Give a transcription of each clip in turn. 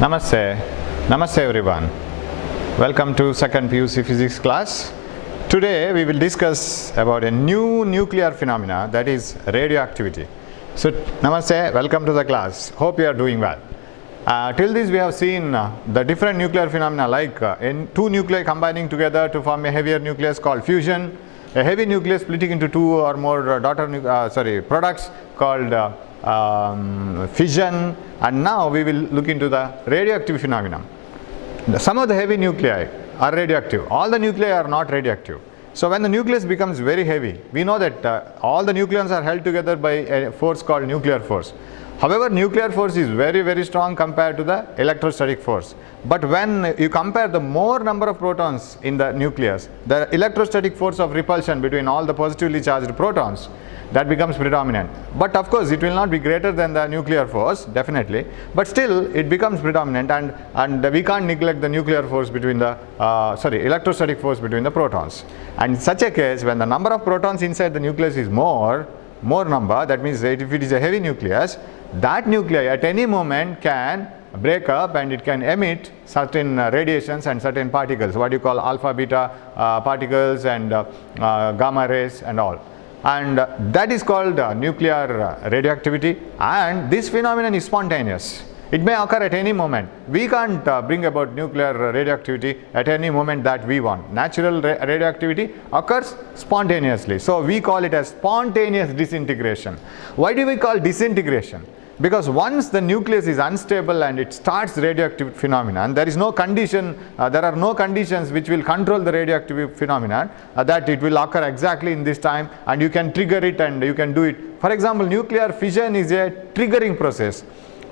Namaste. Namaste everyone. Welcome to second PUC physics class. Today we will discuss about a new nuclear phenomena, that is radioactivity. So Namaste, welcome to the class. Hope you are doing well. Till this we have seen the different nuclear phenomena like two nuclei combining together to form a heavier nucleus called fusion, a heavy nucleus splitting into two or more products called fission, and now we will look into the radioactive phenomenon. Some of the heavy nuclei are radioactive, all the nuclei are not radioactive. So when the nucleus becomes very heavy, we know that all the nucleons are held together by a force called nuclear force. However, nuclear force is very strong compared to the electrostatic force. But when you compare the more number of protons in the nucleus, the electrostatic force of repulsion between all the positively charged protons, that becomes predominant. But of course it will not be greater than the nuclear force, definitely, but still it becomes predominant, and we can't neglect the nuclear force between the electrostatic force between the protons. And in such a case, when the number of protons inside the nucleus is more number, that means that if it is a heavy nucleus, that nuclei at any moment can break up and it can emit certain radiations and certain particles, what you call alpha beta particles and gamma rays and all. And that is called nuclear radioactivity, and this phenomenon is spontaneous. It may occur at any moment. We can't bring about nuclear radioactivity at any moment that we want. Natural radioactivity occurs spontaneously. So we call it as spontaneous disintegration. Why do we call disintegration? Because once the nucleus is unstable and it starts radioactive phenomenon, there is no condition, there are no conditions which will control the radioactive phenomenon that it will occur exactly in this time, and you can trigger it and you can do it. For example, nuclear fission is a triggering process.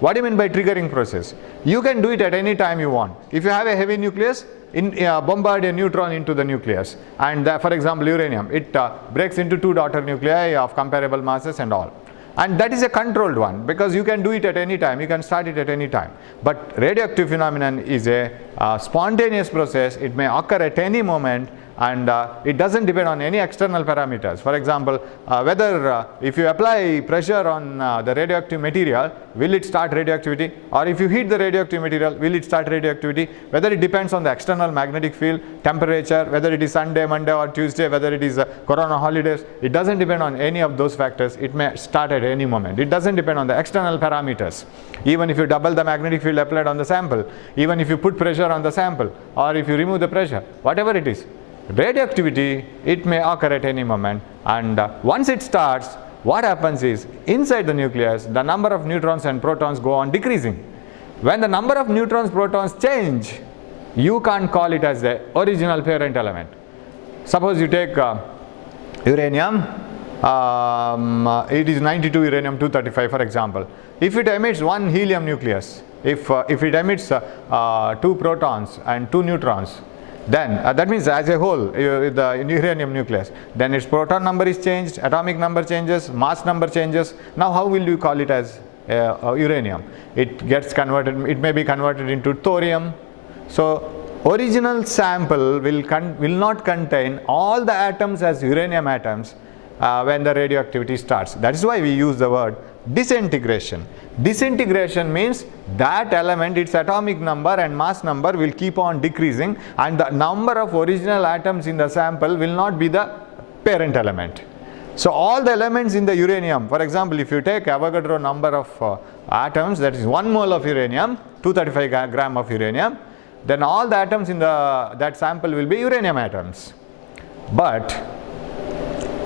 What do you mean by triggering process? You can do it at any time you want. If you have a heavy nucleus, bombard a neutron into the nucleus, and for example uranium, it breaks into two daughter nuclei of comparable masses and all. And that is a controlled one, because you can do it at any time, you can start it at any time. But radioactive phenomenon is a spontaneous process. It may occur at any moment, and it doesn't depend on any external parameters. For example, whether if you apply pressure on the radioactive material, will it start radioactivity? Or if you heat the radioactive material, will it start radioactivity? Whether it depends on the external magnetic field, temperature, whether it is Sunday, Monday or Tuesday, whether it is Corona holidays, it doesn't depend on any of those factors. It may start at any moment. It doesn't depend on the external parameters. Even if you double the magnetic field applied on the sample, even if you put pressure on the sample, or if you remove the pressure, whatever it is, radioactivity, it may occur at any moment. And once it starts, what happens is, inside the nucleus, the number of neutrons and protons go on decreasing. When the number of neutrons, protons change, you can't call it as the original parent element. Suppose you take uranium, it is 92 uranium 235 for example. If it emits one helium nucleus, if it emits two protons and two neutrons, then that means as a whole, the uranium nucleus, then its proton number is changed, atomic number changes, mass number changes. Now how will you call it as uranium? It gets converted, it may be converted into thorium. So original sample will not contain all the atoms as uranium atoms when the radioactivity starts. That is why we use the word disintegration. Disintegration means that element, its atomic number and mass number will keep on decreasing, and the number of original atoms in the sample will not be the parent element. So all the elements in the uranium, for example, if you take Avogadro number of atoms, that is 1 mole of uranium, 235 gram of uranium, then all the atoms in that sample will be uranium atoms. But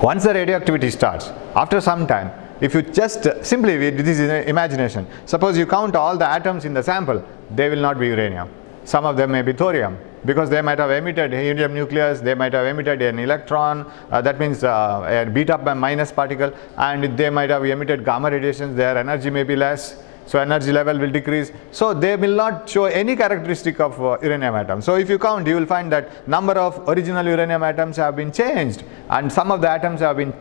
once the radioactivity starts, after some time, if you just simply, this is imagination, suppose you count all the atoms in the sample, they will not be uranium. Some of them may be thorium, because they might have emitted a helium nucleus, they might have emitted an electron, that means a beta minus particle, and they might have emitted gamma radiations, their energy may be less. So energy level will decrease. So they will not show any characteristic of uranium atom. So if you count, you will find that number of original uranium atoms have been changed, and some of the atoms have been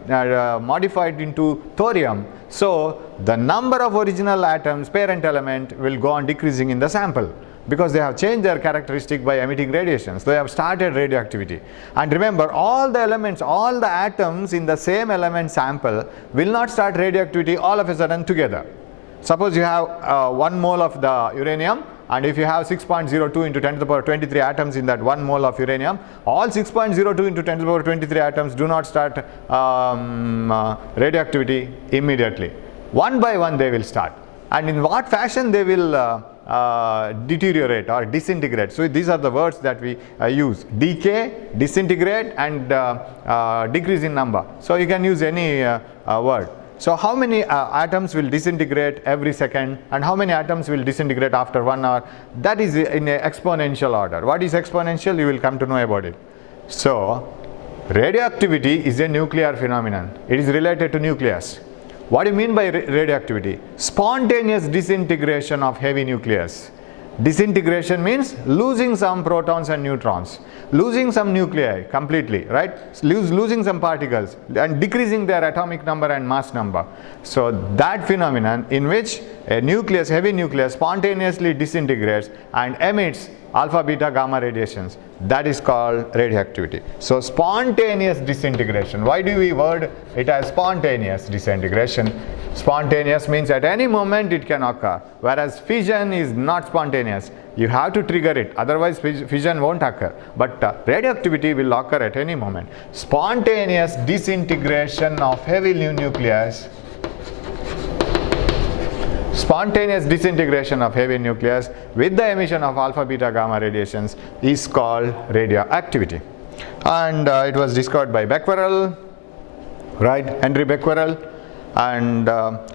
modified into thorium. So the number of original atoms, parent element, will go on decreasing in the sample, because they have changed their characteristic by emitting radiations. They have started radioactivity. And remember, all the elements, all the atoms in the same element sample will not start radioactivity all of a sudden together. Suppose you have 1 mole of the uranium and if you have 6.02 into 10 to the power 23 atoms in that 1 mole of uranium, all 6.02 into 10 to the power 23 atoms do not start radioactivity immediately. One by one they will start, and in what fashion they will deteriorate or disintegrate. So these are the words that we use: decay, disintegrate, and decrease in number. So you can use any word. So how many atoms will disintegrate every second, and how many atoms will disintegrate after 1 hour? That is in an exponential order. What is exponential? You will come to know about it. So radioactivity is a nuclear phenomenon. It is related to nucleus. What do you mean by radioactivity? Spontaneous disintegration of heavy nucleus. Disintegration means losing some protons and neutrons, losing some nuclei completely, right? Losing some particles and decreasing their atomic number and mass number. So that phenomenon in which a nucleus, heavy nucleus, spontaneously disintegrates and emits alpha, beta, gamma radiations, that is called radioactivity. So spontaneous disintegration. Why do we word it as spontaneous disintegration? Spontaneous means at any moment it can occur, whereas fission is not spontaneous. You have to trigger it, otherwise fission won't occur. But radioactivity will occur at any moment. Spontaneous disintegration of heavy nucleus. Spontaneous disintegration of heavy nucleus with the emission of alpha, beta, gamma radiations is called radioactivity. And it was discovered by Becquerel, right? Henry Becquerel. And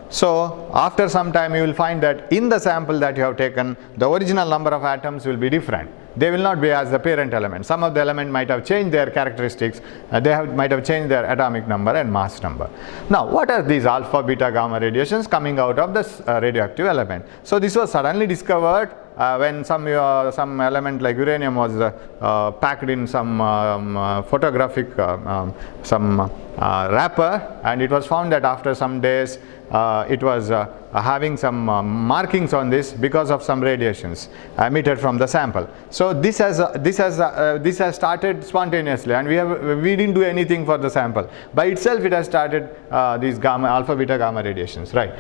so after some time you will find that in the sample that you have taken, the original number of atoms will be different. They will not be as the parent element. Some of the element might have changed their characteristics, might have changed their atomic number and mass number. Now what are these alpha, beta, gamma radiations coming out of this radioactive element? So this was suddenly discovered when some element like uranium was packed in some photographic wrapper, and it was found that after some days it was having some markings on this because of some radiations emitted from the sample. So this has started spontaneously, and we didn't do anything for the sample. By itself it has started these alpha, beta, gamma radiations, right?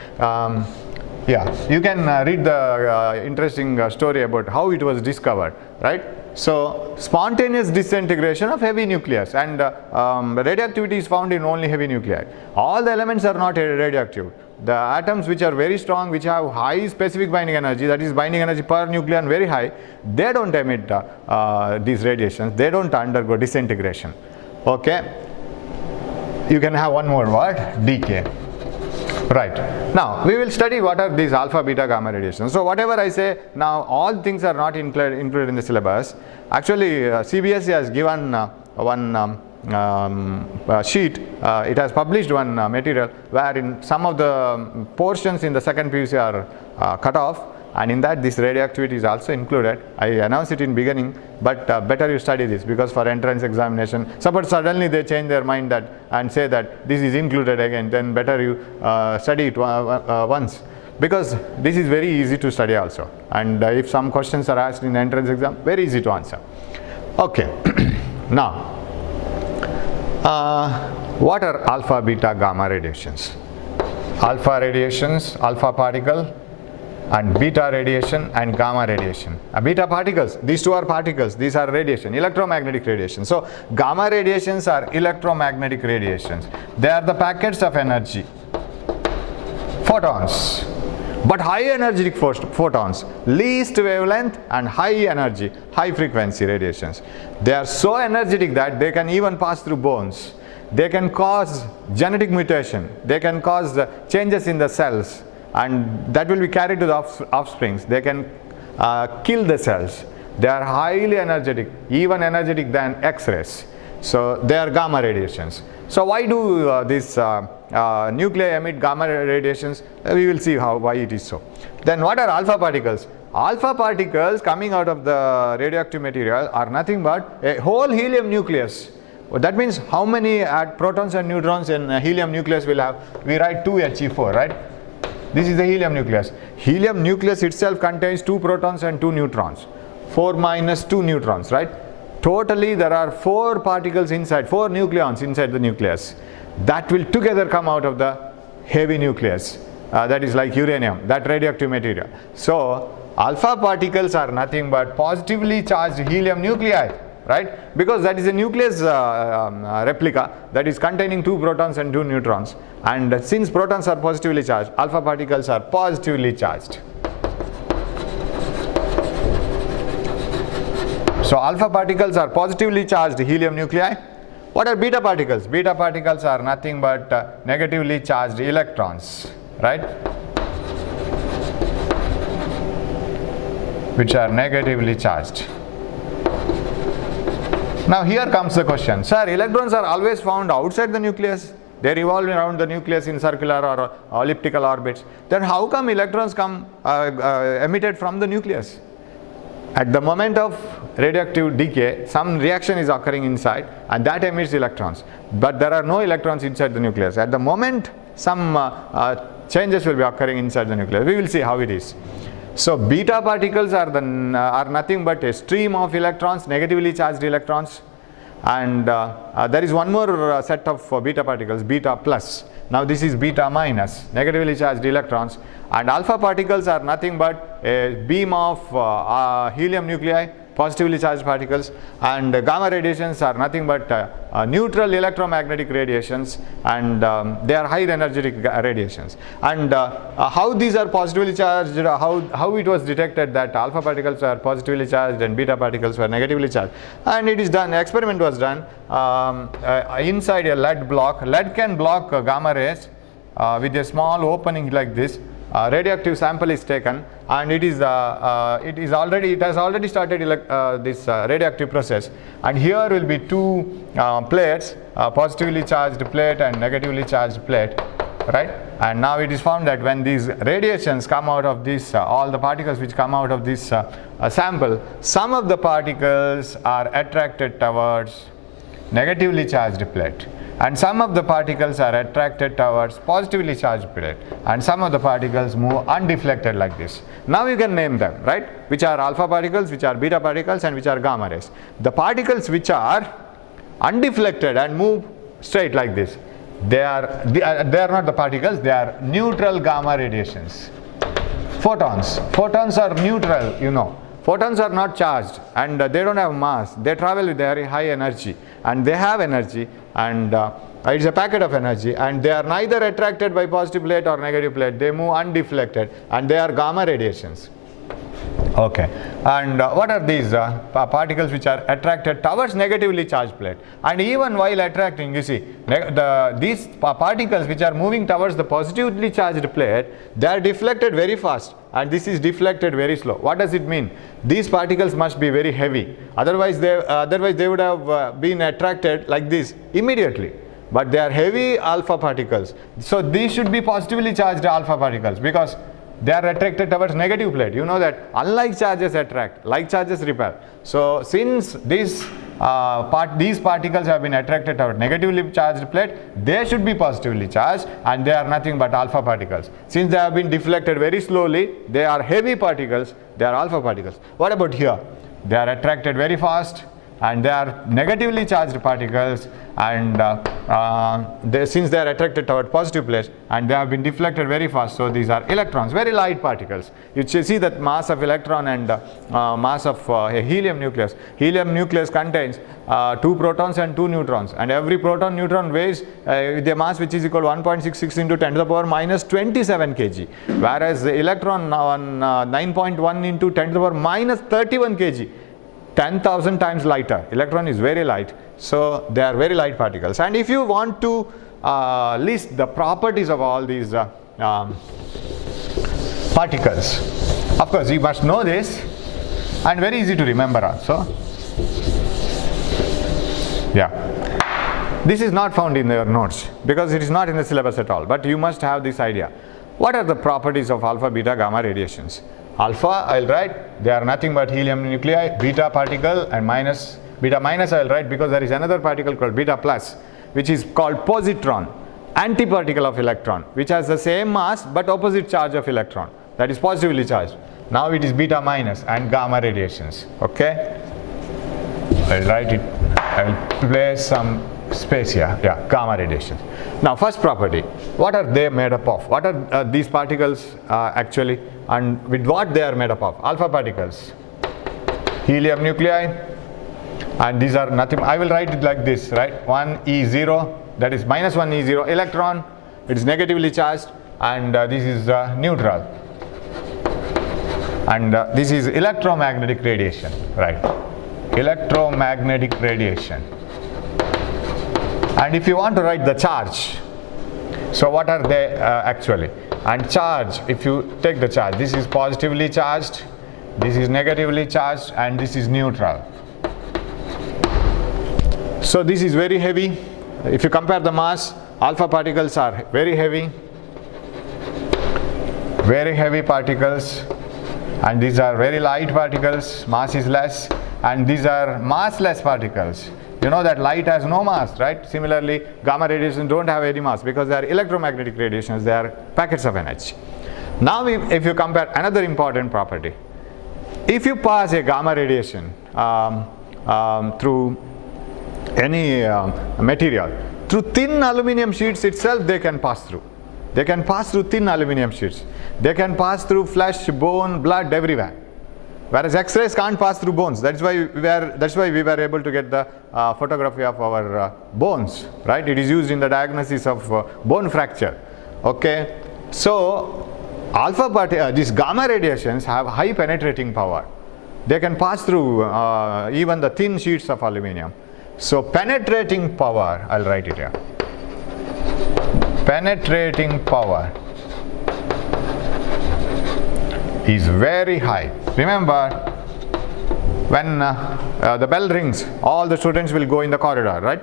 Yeah, you can read the interesting story about how it was discovered, right? So spontaneous disintegration of heavy nucleus, and radioactivity is found in only heavy nuclei. All the elements are not radioactive. The atoms which are very strong, which have high specific binding energy, that is binding energy per nucleon very high, they don't emit these radiations, they don't undergo disintegration. Okay, you can have one more word: decay. Right. Now we will study what are these alpha, beta, gamma radiations. So whatever I say now, all things are not included in the syllabus. Actually CBSE has given one sheet. It has published one material wherein some of the portions in the second PUC are cut off, and in that this radioactivity is also included. I announced it in beginning, but better you study this, because for entrance examination, suppose suddenly they change their mind and say that this is included again, then better you study it once, because this is very easy to study also, and if some questions are asked in the entrance exam, very easy to answer. Okay. Now what are alpha, beta, gamma radiations? Alpha radiations, alpha particle, and beta radiation and gamma radiation. Beta particles, these two are particles, these are radiation, electromagnetic radiation. So gamma radiations are electromagnetic radiations. They are the packets of energy, photons, but high energetic photons, least wavelength and high energy, high frequency radiations. They are so energetic that they can even pass through bones. They can cause genetic mutation, they can cause changes in the cells, and that will be carried to the offsprings. They can kill the cells. They are highly energetic, even energetic than X-rays. So they are gamma radiations. So why do these nuclei emit gamma radiations? We will see why it is so. Then what are alpha particles? Alpha particles coming out of the radioactive material are nothing but a whole helium nucleus. That means how many protons and neutrons in helium nucleus will have? We write 2He4, right? This is the helium nucleus. Helium nucleus itself contains 2 protons and 2 neutrons. 4 minus 2 neutrons, right? Totally there are 4 particles inside, 4 nucleons inside the nucleus. That will together come out of the heavy nucleus. That is like uranium, that radioactive material. So alpha particles are nothing but positively charged helium nuclei, right? Because that is a nucleus replica that is containing 2 protons and 2 neutrons, and since protons are positively charged, alpha particles are positively charged. So alpha particles are positively charged helium nuclei. What are beta particles? Beta particles are nothing but negatively charged electrons, right? Which are negatively charged. Now here comes the question, sir, electrons are always found outside the nucleus. They revolve around the nucleus in circular or elliptical orbits. Then how come electrons come emitted from the nucleus? At the moment of radioactive decay, some reaction is occurring inside and that emits electrons. But there are no electrons inside the nucleus. At the moment, some changes will be occurring inside the nucleus. We will see how it is. So beta particles are nothing but a stream of electrons, negatively charged electrons. And there is one more set of beta particles, beta plus. Now this is beta minus, negatively charged electrons. And alpha particles are nothing but a beam of helium nuclei, positively charged particles, and gamma radiations are nothing but neutral electromagnetic radiations, and they are high energetic radiations. And how these are positively charged, how it was detected that alpha particles are positively charged and beta particles were negatively charged. And it is done, experiment was done inside a lead block. Lead can block gamma rays with a small opening like this. Radioactive sample is taken, and it has already started this radioactive process, and here will be 2 plates, positively charged plate and negatively charged plate, right? And now it is found that when these radiations come out of this, all the particles which come out of this sample, some of the particles are attracted towards negatively charged plate, and some of the particles are attracted towards positively charged plate, and some of the particles move undeflected like this. Now you can name them, right? Which are alpha particles, which are beta particles, and which are gamma rays. The particles which are undeflected and move straight like this, they are not the particles, they are neutral gamma radiations. Photons are neutral, you know. Photons are not charged and they don't have mass. They travel with very high energy, and they have energy, and it's a packet of energy, and they are neither attracted by positive plate or negative plate. They move undeflected, and they are gamma radiations. Okay, and what are these particles which are attracted towards negatively charged plate? And even while attracting, you see, these particles which are moving towards the positively charged plate, they are deflected very fast, and this is deflected very slow. What does it mean? These particles must be very heavy, otherwise they would have been attracted like this immediately. But they are heavy alpha particles, so these should be positively charged alpha particles, because they are attracted towards negative plate. You know that unlike charges attract, like charges repel. So since these particles have been attracted towards negatively charged plate, they should be positively charged, and they are nothing but alpha particles. Since they have been deflected very slowly, they are heavy particles, they are alpha particles. What about here? They are attracted very fast, and they are negatively charged particles, and since they are attracted toward positive place and they have been deflected very fast, so these are electrons, very light particles. You see that mass of electron and mass of a helium nucleus. Helium nucleus contains 2 protons and 2 neutrons, and every proton neutron weighs with a mass which is equal to 1.66 into 10 to the power minus 27 kg, whereas the electron 9.1 into 10 to the power minus 31 kg. 10,000 times lighter. Electron is very light, so they are very light particles. And if you want to list the properties of all these particles, of course you must know this, and very easy to remember also. Yeah, this is not found in your notes because it is not in the syllabus at all, but you must have this idea. What are the properties of alpha, beta, gamma radiations? Alpha, I will write, they are nothing but helium nuclei. Beta particle and minus, beta minus I will write because there is another particle called beta plus, which is called positron, antiparticle of electron, which has the same mass but opposite charge of electron, that is positively charged. Now it is beta minus and gamma radiations. Okay, I will write it, I will place some space here, yeah, gamma radiation. Now first property, what are they made up of? What are these particles actually, and with what they are made up of? Alpha particles, helium nuclei, and these are nothing, I will write it like this, right? 1e0, that is minus 1e0 electron, it is negatively charged, and this is neutral, and this is electromagnetic radiation, right? Electromagnetic radiation. And if you want to write the charge, so what are they actually? And charge, if you take the charge, this is positively charged, this is negatively charged, and this is neutral. So this is very heavy. If you compare the mass, alpha particles are very heavy particles, and these are very light particles, mass is less, and these are massless particles. You know that light has no mass, right? Similarly, gamma radiation don't have any mass because they are electromagnetic radiations, they are packets of energy. Now if you compare another important property, if you pass a gamma radiation through any material, through thin aluminum sheets itself they can pass through. They can pass through thin aluminum sheets. They can pass through flesh, bone, blood, everywhere. Whereas X-rays can't pass through bones. That's why we were able to get the photography of our bones, right? It is used in the diagnosis of bone fracture. Okay, so these gamma radiations have high penetrating power. They can pass through even the thin sheets of aluminum. So penetrating power, I'll write it here. Penetrating power is very high. Remember, when the bell rings, all the students will go in the corridor, right?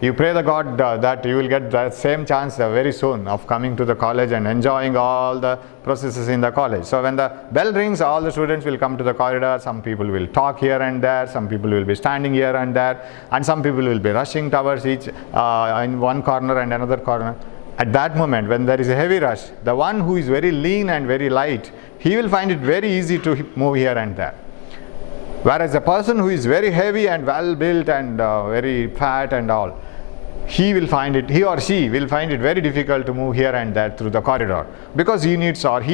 You pray the God that you will get that same chance very soon of coming to the college and enjoying all the processes in the college. So when the bell rings, all the students will come to the corridor. Some people will talk here and there, some people will be standing here and there, and some people will be rushing towards each in one corner and another corner. At that moment, when there is a heavy rush, the one who is very lean and very light, he will find it very easy to move here and there. Whereas a person who is very heavy and well built and very fat and all, he or she will find it very difficult to move here and there through the corridor, because he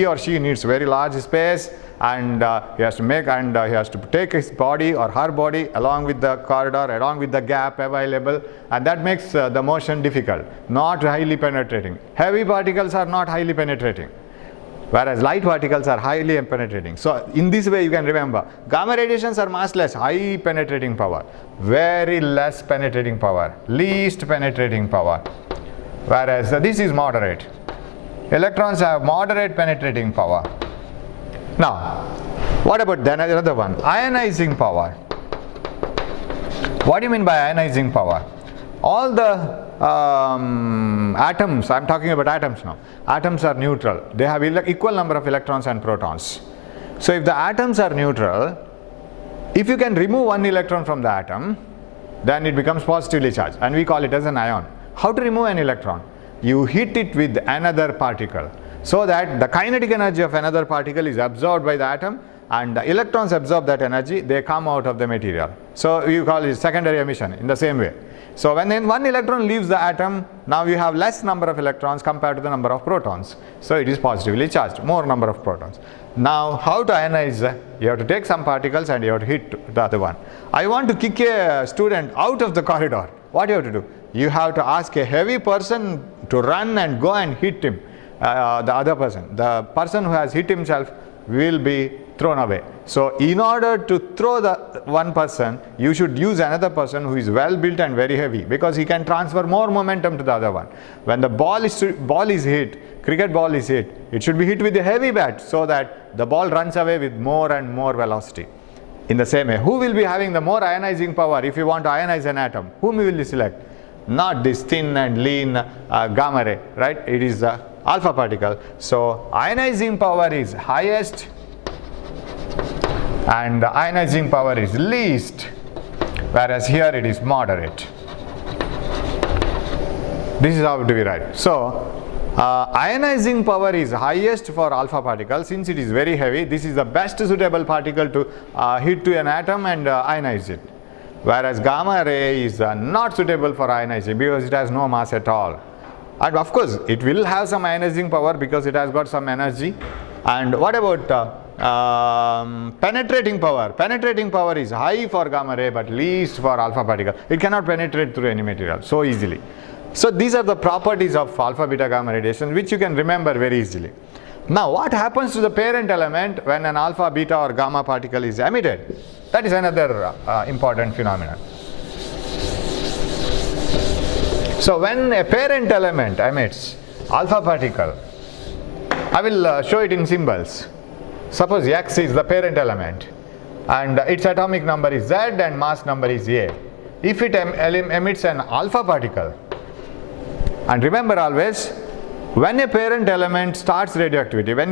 or she needs very large space, and he has to take his body or her body along with the corridor, along with the gap available, and that makes the motion difficult, not highly penetrating. Heavy particles are not highly penetrating, whereas light particles are highly penetrating. So in this way you can remember, gamma radiations are massless, high penetrating power, very less penetrating power, least penetrating power, whereas this is moderate. Electrons have moderate penetrating power. Now, what about then another one, ionizing power? What do you mean by ionizing power? All the atoms, I'm talking about atoms now, atoms are neutral. They have equal number of electrons and protons. So if the atoms are neutral, if you can remove one electron from the atom, then it becomes positively charged, and we call it as an ion. How to remove an electron? You hit it with another particle, so that the kinetic energy of another particle is absorbed by the atom, and the electrons absorb that energy, they come out of the material. So you call it secondary emission in the same way. So when one electron leaves the atom, now you have less number of electrons compared to the number of protons. So it is positively charged, more number of protons. Now how to ionize? You have to take some particles and you have to hit the other one. I want to kick a student out of the corridor. What do you have to do? You have to ask a heavy person to run and go and hit him, the other person. The person who has hit himself will be thrown away. So in order to throw the one person, you should use another person who is well built and very heavy, because he can transfer more momentum to the other one. When the ball is hit, cricket ball is hit, it should be hit with a heavy bat, so that the ball runs away with more and more velocity. In the same way, who will be having the more ionizing power if you want to ionize an atom? Whom will you select? Not this thin and lean gamma ray, right? It is the alpha particle. So ionizing power is highest and ionizing power is least, whereas here it is moderate. This is how do we write. So ionizing power is highest for alpha particle. Since it is very heavy, this is the best suitable particle to hit to an atom and ionize it. whereas gamma ray is not suitable for ionizing because it has no mass at all. And of course, it will have some ionizing power because it has got some energy. And what about penetrating power? Penetrating power is high for gamma ray but least for alpha particle. It cannot penetrate through any material so easily. So these are the properties of alpha beta gamma radiation which you can remember very easily. Now what happens to the parent element when an alpha beta or gamma particle is emitted? That is another important phenomenon. So when a parent element emits alpha particle, I will show it in symbols. Suppose X is the parent element and its atomic number is Z and mass number is A. If it emits an alpha particle, and remember always, when a parent element starts radioactivity, when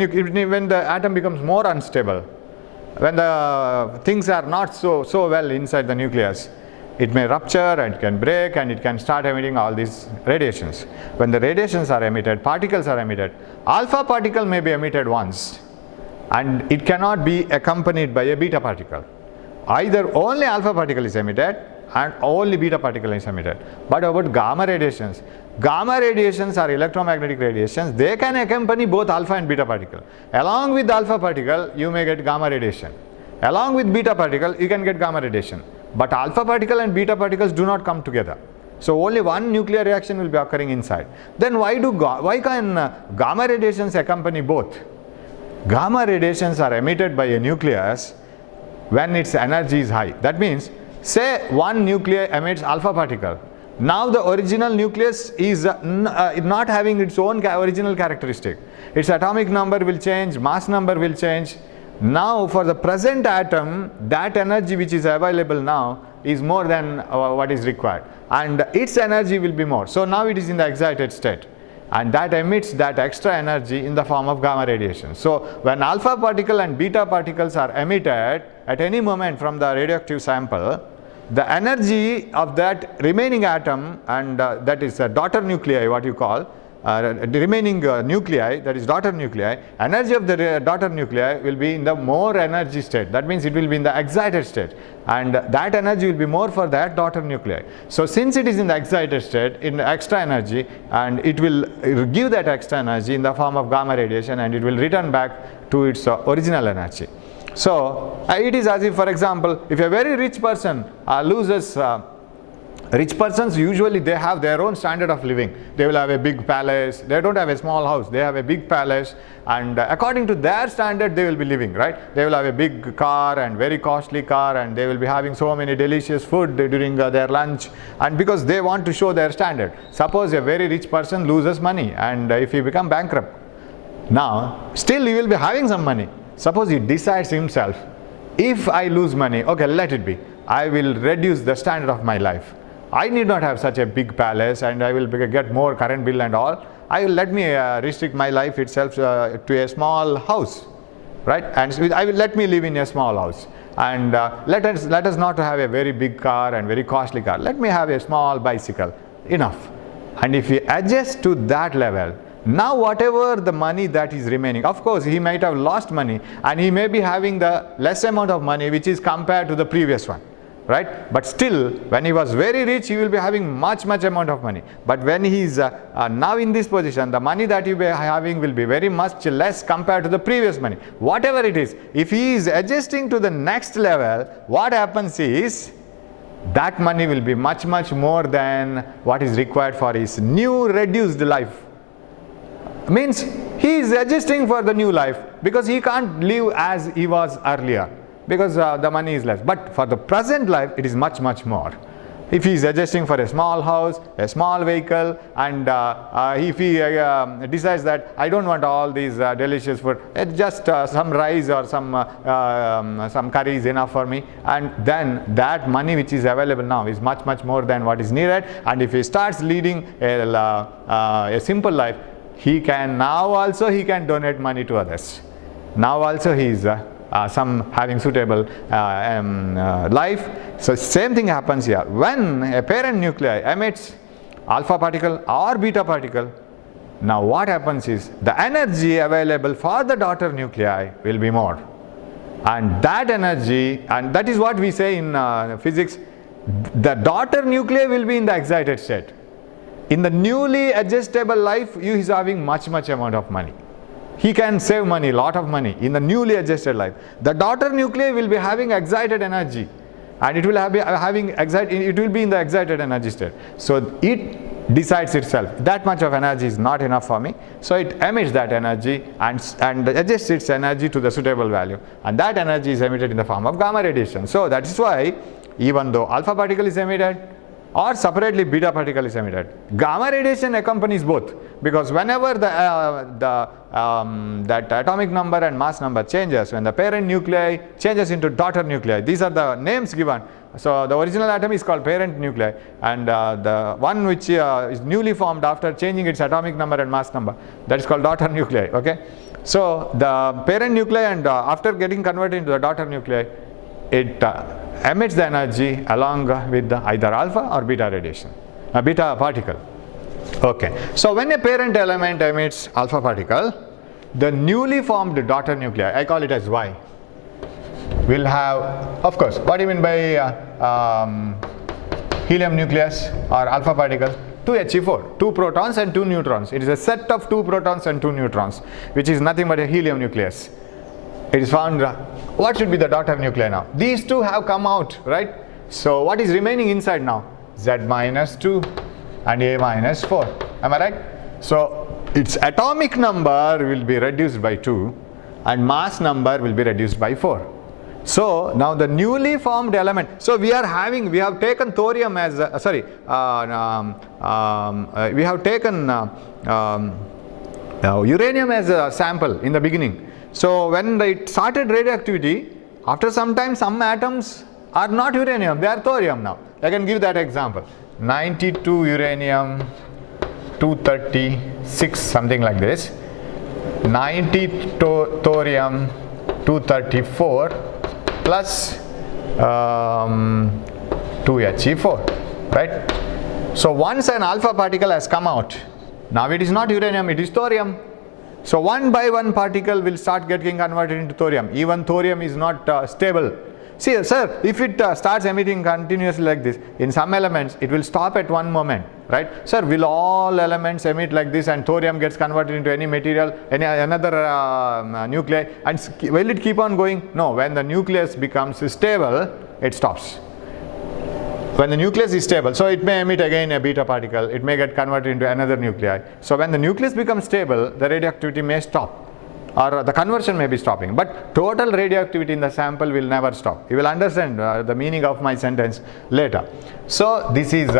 the atom becomes more unstable, when the things are not so well inside the nucleus, it may rupture and it can break and it can start emitting all these radiations. When the radiations are emitted, particles are emitted, alpha particle may be emitted once and it cannot be accompanied by a beta particle. Either only alpha particle is emitted and only beta particle is emitted. But about gamma radiations? Gamma radiations are electromagnetic radiations. They can accompany both alpha and beta particle. Along with alpha particle, you may get gamma radiation. Along with beta particle, you can get gamma radiation. But alpha particle and beta particles do not come together. So only one nuclear reaction will be occurring inside. Then why can gamma radiations accompany both? Gamma radiations are emitted by a nucleus when its energy is high. That means, say one nucleus emits alpha particle. Now the original nucleus is not having its own original characteristic. Its atomic number will change, mass number will change. Now for the present atom, that energy which is available now is more than what is required, and its energy will be more. So now it is in the excited state, and that emits that extra energy in the form of gamma radiation. So when alpha particle and beta particles are emitted at any moment from the radioactive sample, the energy of that remaining atom, and that is a daughter nuclei, what you call the remaining nuclei, that is daughter nuclei, energy of the daughter nuclei will be in the more energy state. That means it will be in the excited state, and that energy will be more for that daughter nuclei. So since it is in the excited state, in the extra energy, and it will give that extra energy in the form of gamma radiation, and it will return back to its original energy. So it is as if, for example, if a very rich person loses rich persons, usually they have their own standard of living. They will have a big palace. They don't have a small house. They have a big palace, and according to their standard they will be living, right? They will have a big car and very costly car, and they will be having so many delicious food during their lunch, and because they want to show their standard. Suppose a very rich person loses money, and if he becomes bankrupt, now still he will be having some money. Suppose he decides himself, if I lose money, okay, let it be. I will reduce the standard of my life. I need not have such a big palace, and I will get more current bill and all. I will let me restrict my life itself to a small house, right? And I will let me live in a small house. And let us not have a very big car and very costly car. Let me have a small bicycle, enough. And if we adjust to that level, now whatever the money that is remaining, of course he might have lost money, and he may be having the less amount of money which is compared to the previous one, right? But still, when he was very rich, he will be having much amount of money. But when he is now in this position, the money that he will be having will be very much less compared to the previous money. Whatever it is, if he is adjusting to the next level, what happens is that money will be much more than what is required for his new reduced life. Means he is adjusting for the new life because he can't live as he was earlier because the money is less. But for the present life, it is much more. If he is adjusting for a small house, a small vehicle, and if he decides that I don't want all these delicious food, just some rice or some curry is enough for me, and then that money which is available now is much more than what is needed. And if he starts leading a simple life, he can donate money to others. Now also he is having suitable life. So same thing happens here. When a parent nuclei emits alpha particle or beta particle, now what happens is the energy available for the daughter nuclei will be more. And that energy, and that is what we say in physics, the daughter nuclei will be in the excited state. In the newly adjustable life, he is having much amount of money. He can save money, lot of money in the newly adjusted life. The daughter nuclei will be having excited energy, and it will it will be in the excited energy state. So it decides itself, that much of energy is not enough for me, so it emits that energy and adjusts its energy to the suitable value, and that energy is emitted in the form of gamma radiation. So that is why even though alpha particle is emitted or separately beta particle is emitted, gamma radiation accompanies both, because whenever that atomic number and mass number changes, when the parent nuclei changes into daughter nuclei, these are the names given. So the original atom is called parent nuclei, and the one which is newly formed after changing its atomic number and mass number, that is called daughter nuclei. Okay, so the parent nuclei, and after getting converted into the daughter nuclei, it emits the energy along with either alpha or beta radiation, beta particle. Okay, so when a parent element emits alpha particle, the newly formed daughter nuclei, I call it as Y, will have, of course, what do you mean by helium nucleus or alpha particle? 2He4, 2 protons and 2 neutrons. It is a set of 2 protons and 2 neutrons, which is nothing but a helium nucleus. It is found, what should be the daughter nuclei now? These two have come out, right? So what is remaining inside now? Z minus 2 and A minus 4. Am I right? So its atomic number will be reduced by 2 and mass number will be reduced by 4. So now the newly formed element, so we have taken thorium as, we have taken uranium as a sample in the beginning. So when it started radioactivity, after some time some atoms are not uranium, they are thorium now. I can give that example. 92 uranium, 236, something like this. 90 thorium, 234 plus 2He4, right? So once an alpha particle has come out, now it is not uranium, it is thorium. So one by one particle will start getting converted into thorium. Even thorium is not stable. See, sir, if it starts emitting continuously like this, in some elements it will stop at one moment, right? Sir, will all elements emit like this and thorium gets converted into any material, another nuclei, and will it keep on going? No, when the nucleus becomes stable, it stops. When the nucleus is stable, so it may emit again a beta particle, it may get converted into another nuclei. So when the nucleus becomes stable, the radioactivity may stop, or the conversion may be stopping, but total radioactivity in the sample will never stop. You will understand the meaning of my sentence later. So this is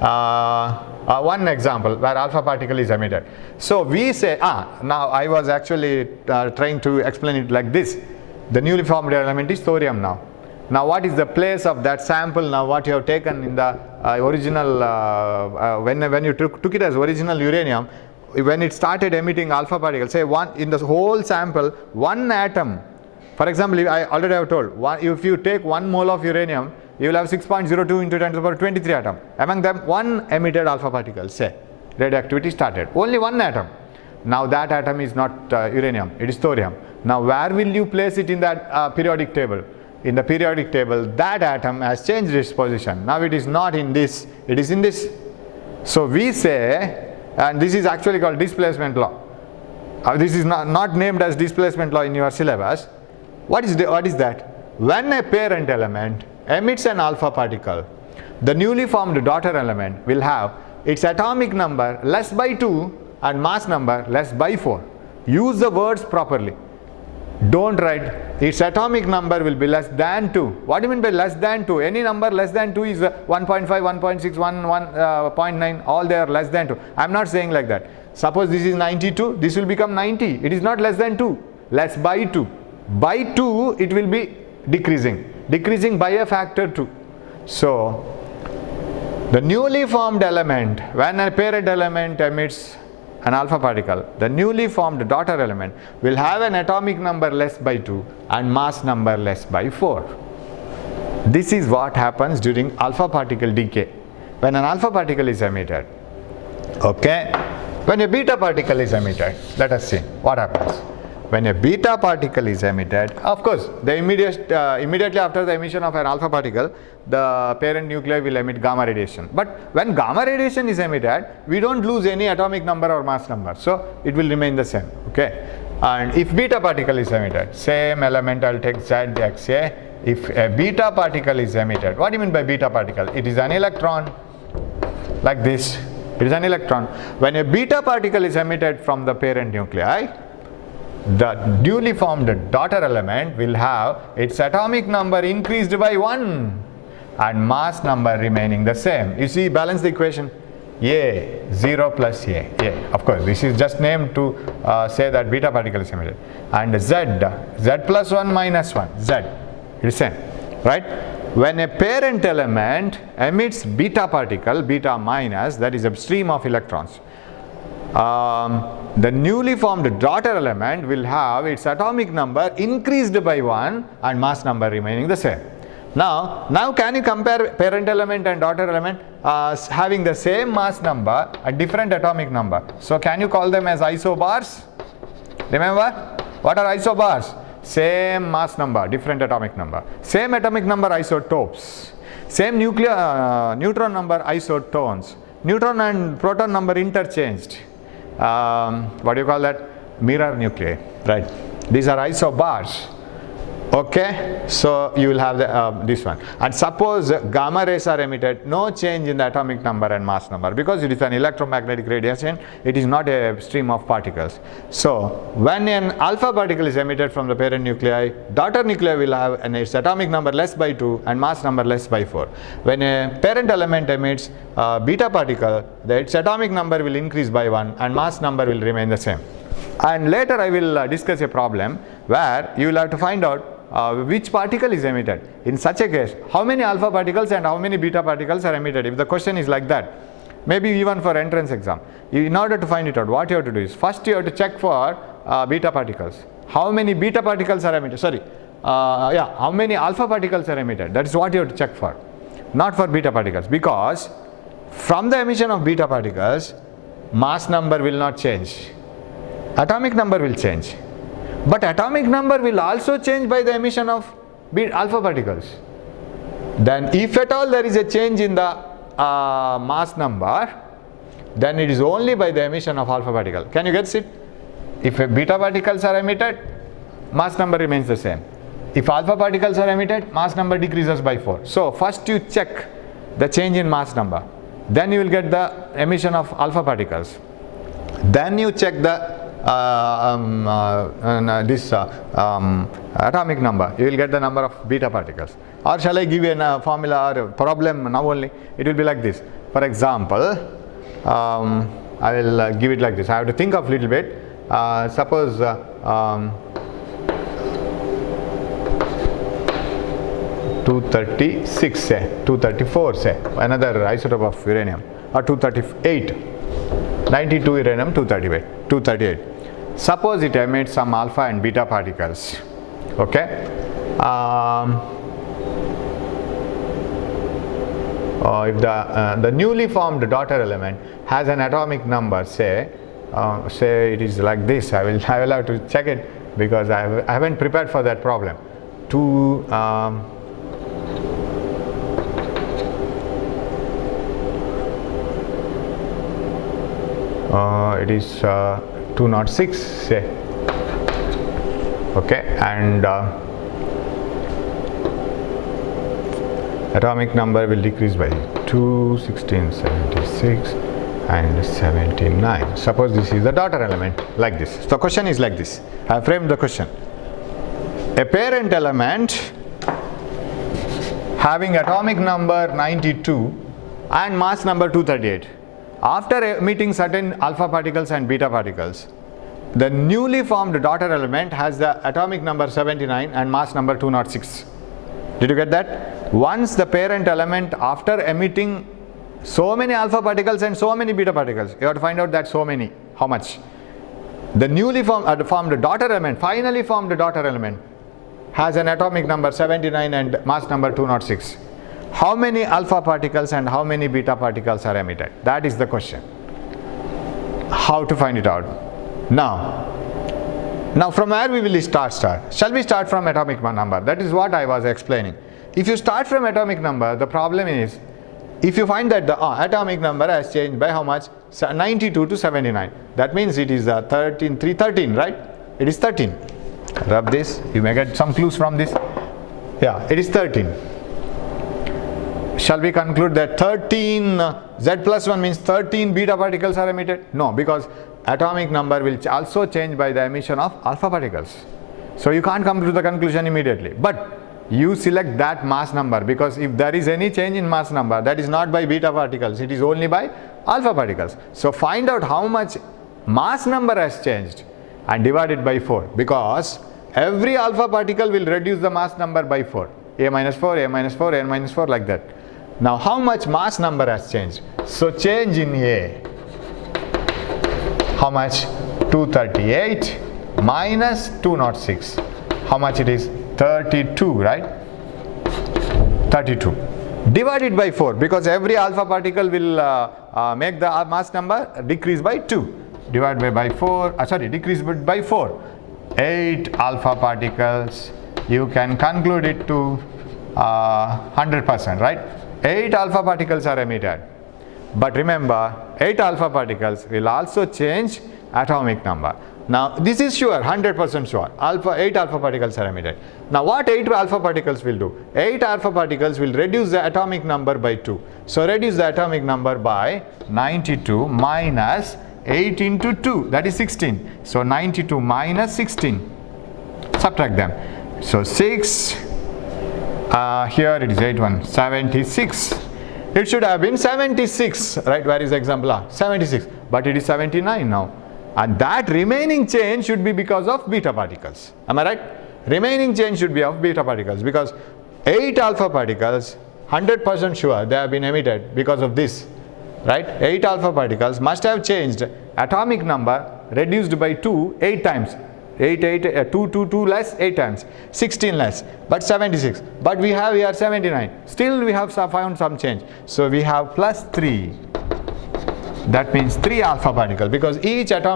one example where alpha particle is emitted. So we say, now I was actually trying to explain it like this. The newly formed element is thorium now. Now what is the place of that sample now, what you have taken in the original, when you took it as original uranium, when it started emitting alpha particles, say one in the whole sample, one atom, for example, I already have told, if you take 1 mole of uranium, you will have 6.02 into 10 to the power 23 atom. Among them, one emitted alpha particle, say, radioactivity started. Only one atom. Now that atom is not uranium, it is thorium. Now where will you place it in that periodic table? In the periodic table, that atom has changed its position. Now it is not in this, it is in this. So we say, and this is actually called displacement law. This is not named as displacement law in your syllabus. What is that? When a parent element emits an alpha particle, the newly formed daughter element will have its atomic number less by 2 and mass number less by 4. Use the words properly. Don't write its atomic number will be less than 2. What do you mean by less than 2? Any number less than 2 is 1.5, 1.6, 1.9, all they are less than 2. I am not saying like that. Suppose this is 92, this will become 90. It is not less than 2, less by 2. By 2 it will be decreasing by a factor 2. So the newly formed element, when a parent element emits an alpha particle, the newly formed daughter element will have an atomic number less by 2 and mass number less by 4. This is what happens during alpha particle decay, when an alpha particle is emitted. Okay, when a beta particle is emitted, let us see what happens. when a beta particle is emitted, of course, the immediately after the emission of an alpha particle, the parent nuclei will emit gamma radiation. But when gamma radiation is emitted, we don't lose any atomic number or mass number, so it will remain the same. Okay. And if beta particle is emitted, same element, I'll take Z, X, A. If a beta particle is emitted, what do you mean by beta particle? It is an electron, like this. It is an electron. When a beta particle is emitted from the parent nuclei, the newly formed daughter element will have its atomic number increased by 1 and mass number remaining the same. You see, balance the equation. A, 0 plus A. Of course, this is just named to say that beta particle is emitted. And Z plus 1 minus 1, Z. It is same, right? When a parent element emits beta particle, beta minus, that is a stream of electrons, the newly formed daughter element will have its atomic number increased by 1 and mass number remaining the same. Now can you compare parent element and daughter element having the same mass number, a different atomic number? So can you call them as isobars? Remember, what are isobars? Same mass number, different atomic number. Same atomic number, isotopes. Same neutron number, isotones. Neutron and proton number interchanged. What do you call that? Mirror nuclei, right? These are isobars. Okay, so you will have the, this one. And suppose gamma rays are emitted, no change in the atomic number and mass number, because it is an electromagnetic radiation, it is not a stream of particles. So when an alpha particle is emitted from the parent nuclei, daughter nuclei will have its atomic number less by 2 and mass number less by 4. When a parent element emits beta particle, its atomic number will increase by 1 and mass number will remain the same. And later I will discuss a problem where you will have to find out which particle is emitted. In such a case, how many alpha particles and how many beta particles are emitted? If the question is like that, maybe even for entrance exam, in order to find it out, what you have to do is, first you have to check for beta particles. How many beta particles are emitted? How many alpha particles are emitted? That is what you have to check for, not for beta particles, because from the emission of beta particles, mass number will not change. Atomic number will change. But atomic number will also change by the emission of alpha particles. Then if at all there is a change in the mass number, then it is only by the emission of alpha particle. Can you get it? If beta particles are emitted, mass number remains the same. If alpha particles are emitted, mass number decreases by 4. So first you check the change in mass number. Then you will get the emission of alpha particles. Then you check the atomic number. You will get the number of beta particles. Or shall I give you a formula or a problem now only? It will be like this. For example, I will give it like this. I have to think of a little bit. Suppose 236, say 234, say another isotope of uranium, or 238, 92 uranium 238. Suppose it emits some alpha and beta particles. Okay. If the newly formed daughter element has an atomic number, say it is like this. I will have to check it because I haven't prepared for that problem. It is 206, say. Okay, and atomic number will decrease by 2, 16, 76 and 79. Suppose this is the daughter element, like this. So question is like this. I have framed the question. A parent element having atomic number 92 and mass number 238. After emitting certain alpha particles and beta particles, the newly formed daughter element has the atomic number 79 and mass number 206. Did you get that? Once the parent element, after emitting so many alpha particles and so many beta particles, you have to find out that so many, how much. The newly formed daughter element, finally formed daughter element, has an atomic number 79 and mass number 206. How many alpha particles and how many beta particles are emitted? That is the question. How to find it out? Now, Now from where we will start? Shall we start from atomic number? That is what I was explaining. If you start from atomic number, the problem is, if you find that the atomic number has changed by how much? 92 to 79. That means it is 13, right? It is 13. Rub this, you may get some clues from this. Yeah, it is 13. Shall we conclude that 13 Z plus 1 means 13 beta particles are emitted? No, because atomic number will also change by the emission of alpha particles. So you can't come to the conclusion immediately. But you select that mass number, because if there is any change in mass number, that is not by beta particles, it is only by alpha particles. So find out how much mass number has changed and divide it by 4, because every alpha particle will reduce the mass number by 4. A minus 4, A minus 4, N minus 4, like that. Now how much mass number has changed? So change in A. How much? 238 minus 206. How much it is? 32, right? 32. Divided by 4, because every alpha particle will make the mass number decrease by 2. Divided by 4, decrease by 4. 8 alpha particles. You can conclude it to 100%, right? 8 alpha particles are emitted. But remember, 8 alpha particles will also change atomic number. Now this is sure, 100% sure. 8 alpha particles are emitted. Now what 8 alpha particles will do? 8 alpha particles will reduce the atomic number by 2. So reduce the atomic number by 92 minus 8 into 2, that is 16. So 92 minus 16. Subtract them. So 6, here it is 8 1, 76. It should have been 76, right? Where is the example? 76, but it is 79 now. And that remaining change should be because of beta particles. Am I right? Remaining change should be of beta particles, because 8 alpha particles, 100% sure they have been emitted because of this, right? 8 alpha particles must have changed atomic number reduced by 2 8 times. 2 less 8 times, 16 less, but 76. But we have here 79. Still we have found some change. So we have plus 3. That means 3 alpha particle, because each beta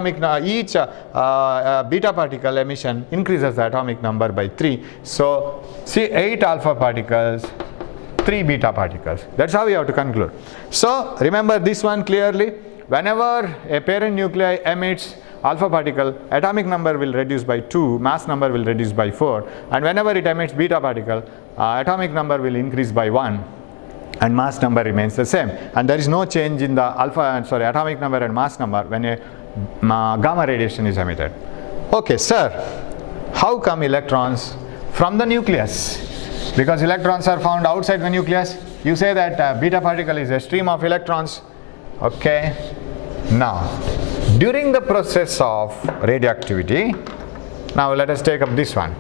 particle emission increases the atomic number by 3. So see, 8 alpha particles, 3 beta particles. That's how we have to conclude. So remember this one clearly. Whenever a parent nuclei emits alpha particle, atomic number will reduce by 2, mass number will reduce by 4, and whenever it emits beta particle, atomic number will increase by 1. And mass number remains the same, and there is no change in the atomic number and mass number when a gamma radiation is emitted. Okay, sir, how come electrons from the nucleus? Because electrons are found outside the nucleus. You say that beta particle is a stream of electrons. Okay, now during the process of radioactivity, now let us take up this one.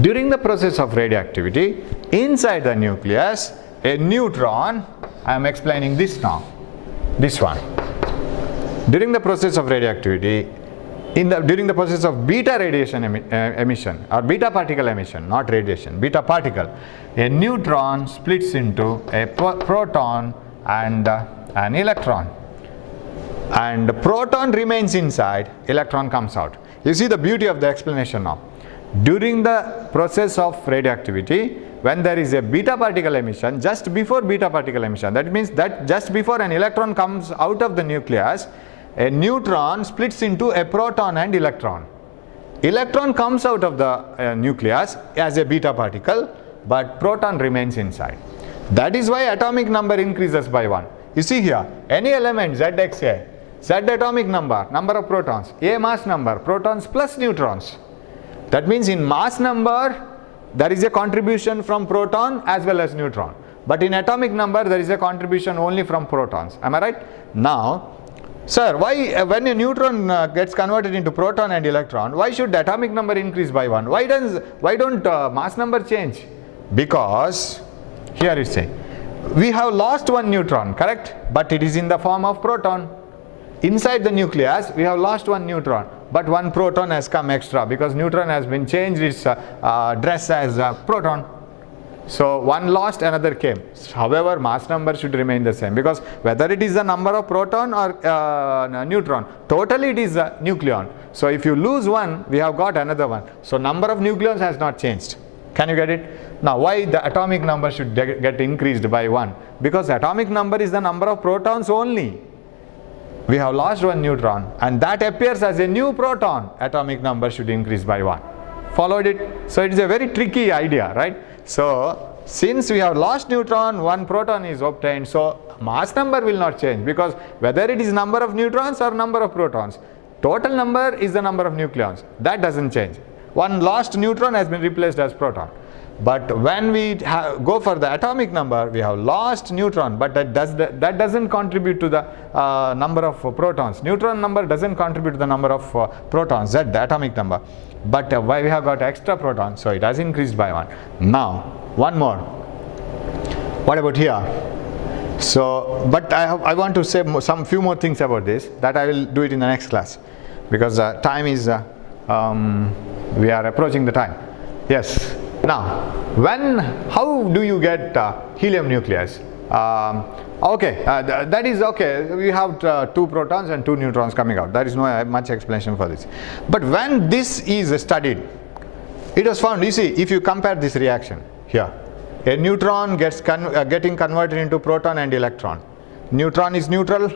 During the process of radioactivity, inside the nucleus, a neutron, I am explaining this now, this one. During the process of radioactivity, during the process of beta radiation emission, or beta particle emission, not radiation, beta particle, a neutron splits into a proton and an electron. And the proton remains inside, electron comes out. You see the beauty of the explanation now. During the process of radioactivity, when there is a beta particle emission, just before beta particle emission, that means that just before an electron comes out of the nucleus, a neutron splits into a proton and electron. Electron comes out of the nucleus as a beta particle, but proton remains inside. That is why atomic number increases by 1. You see here, any element Zxa, Z atomic number, number of protons, A mass number, protons plus neutrons. That means in mass number, there is a contribution from proton as well as neutron. But in atomic number, there is a contribution only from protons. Am I right? Now, sir, why when a neutron gets converted into proton and electron, why should the atomic number increase by 1? Why don't mass number change? Because, here it says, we have lost one neutron, correct? But it is in the form of proton. Inside the nucleus, we have lost one neutron, but one proton has come extra because neutron has been changed its dress as a proton. So one lost, another came. However, mass number should remain the same, because whether it is the number of proton or neutron, totally it is a nucleon. So if you lose one, we have got another one. So number of nucleons has not changed. Can you get it? Now why the atomic number should get increased by 1? Because atomic number is the number of protons only. We have lost one neutron and that appears as a new proton. Atomic number should increase by 1. Followed it? So it is a very tricky idea, right? So since we have lost neutron, one proton is obtained, so mass number will not change, because whether it is number of neutrons or number of protons, total number is the number of nucleons. That doesn't change. One lost neutron has been replaced as proton. But when we go for the atomic number, we have lost neutron, but that doesn't contribute to the number of protons. Neutron number doesn't contribute to the number of protons, that's the atomic number. But why we have got extra protons, so it has increased by 1. Now, one more. What about here? So, but I want to say few more things about this, that I will do it in the next class, because time is, we are approaching the time. Yes. Now, how do you get helium nucleus? That is okay. We have 2 protons and 2 neutrons coming out. There is no much explanation for this. But when this is studied, it was found, you see, if you compare this reaction here, a neutron gets getting converted into proton and electron. Neutron is neutral,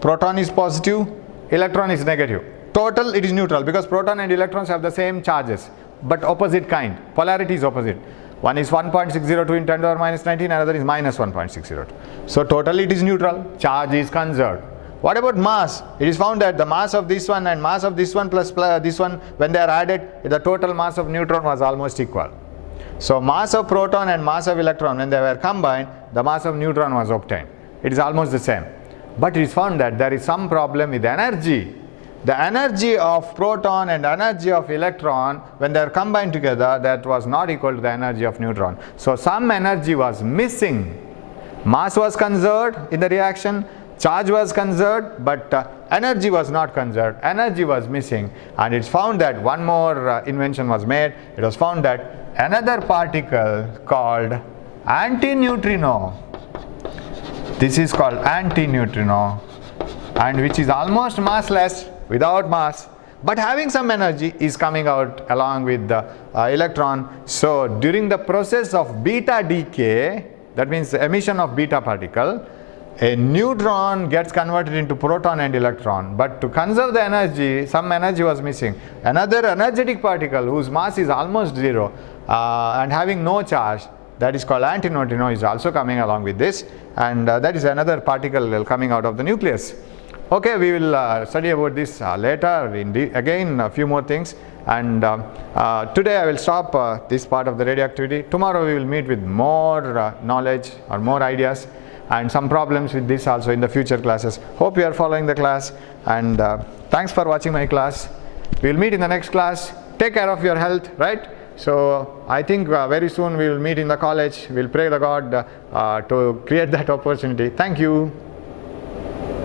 proton is positive, electron is negative. Total, it is neutral, because proton and electrons have the same charges, but opposite kind. Polarity is opposite. One is 1.602 in 10 to the power minus 19, another is minus 1.602. So totally it is neutral, charge is conserved. What about mass? It is found that the mass of this one and mass of this one plus this one, when they are added, the total mass of neutron was almost equal. So mass of proton and mass of electron, when they were combined, the mass of neutron was obtained. It is almost the same. But it is found that there is some problem with energy. The energy of proton and energy of electron, when they are combined together, that was not equal to the energy of neutron. So some energy was missing. Mass was conserved in the reaction, charge was conserved, but energy was not conserved. Energy was missing, and it's found that one more invention was made. It was found that another particle called antineutrino. This is called antineutrino, and which is almost massless, without mass, but having some energy, is coming out along with the electron. So during the process of beta decay, that means the emission of beta particle, a neutron gets converted into proton and electron, but to conserve the energy, some energy was missing. Another energetic particle whose mass is almost 0 and having no charge, that is called antineutrino, is also coming along with this, and that is another particle coming out of the nucleus. Okay, we will study about this later, again a few more things, and today I will stop this part of the radioactivity. Tomorrow we will meet with more knowledge or more ideas and some problems with this also in the future classes. Hope you are following the class, and thanks for watching my class. We will meet in the next class. Take care of your health, right? So I think very soon we will meet in the college. We will pray to God to create that opportunity. Thank you.